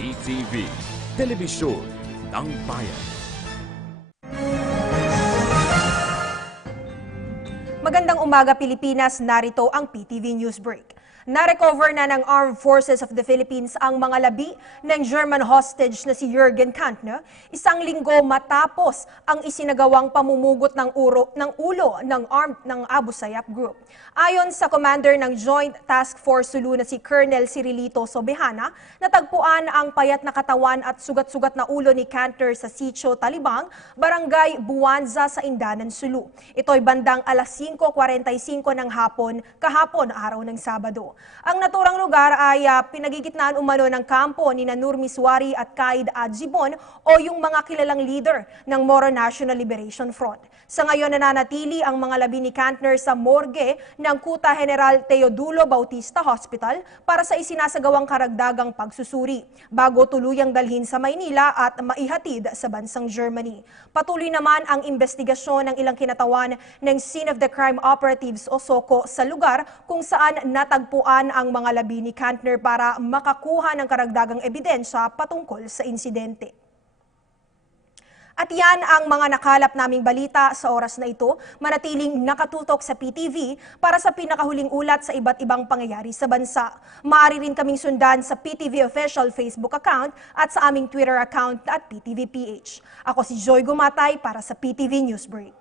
PTV, Telebisyon ng Bayan. Magandang umaga Pilipinas, narito ang PTV News Break. Narecover na ng Armed Forces of the Philippines ang mga labi ng German hostage na si Jürgen Kantner isang linggo matapos ang isinagawang pamumugot ng, uro, ng ulo ng armed ng Abu Sayyaf Group. Ayon sa commander ng Joint Task Force Sulu na si Colonel Cirilito Sobehana, natagpuan ang payat na katawan at sugat-sugat na ulo ni Kantner sa Sitio Talibang, Barangay Buwanza sa Indanan, Sulu. Ito'y bandang alas 5.45 ng hapon, kahapon araw ng Sabado. Ang naturang lugar ay ah, pinagigitnaan umano ng kampo ni Nur Miswari at Kaid Adjibon o yung mga kilalang leader ng Moro National Liberation Front. Sa ngayon nananatili ang mga labi ni Kantner sa morgue ng Kuta General Teodulo Bautista Hospital para sa isinasagawang karagdagang pagsusuri bago tuluyang dalhin sa Maynila at maihatid sa bansang Germany. Patuloy naman ang investigasyon ng ilang kinatawan ng Scene of the Crime Operatives o SOCO sa lugar kung saan natagpuan ang mga labi ni Kantner para makakuha ng karagdagang ebidensya patungkol sa insidente. At yan ang mga nakalap naming balita sa oras na ito. Manatiling nakatutok sa PTV para sa pinakahuling ulat sa iba't ibang pangyayari sa bansa. Maaari rin kaming sundan sa PTV official Facebook account at sa aming Twitter account at PTVPH. Ako si Joy Gumatay para sa PTV Newsbreak.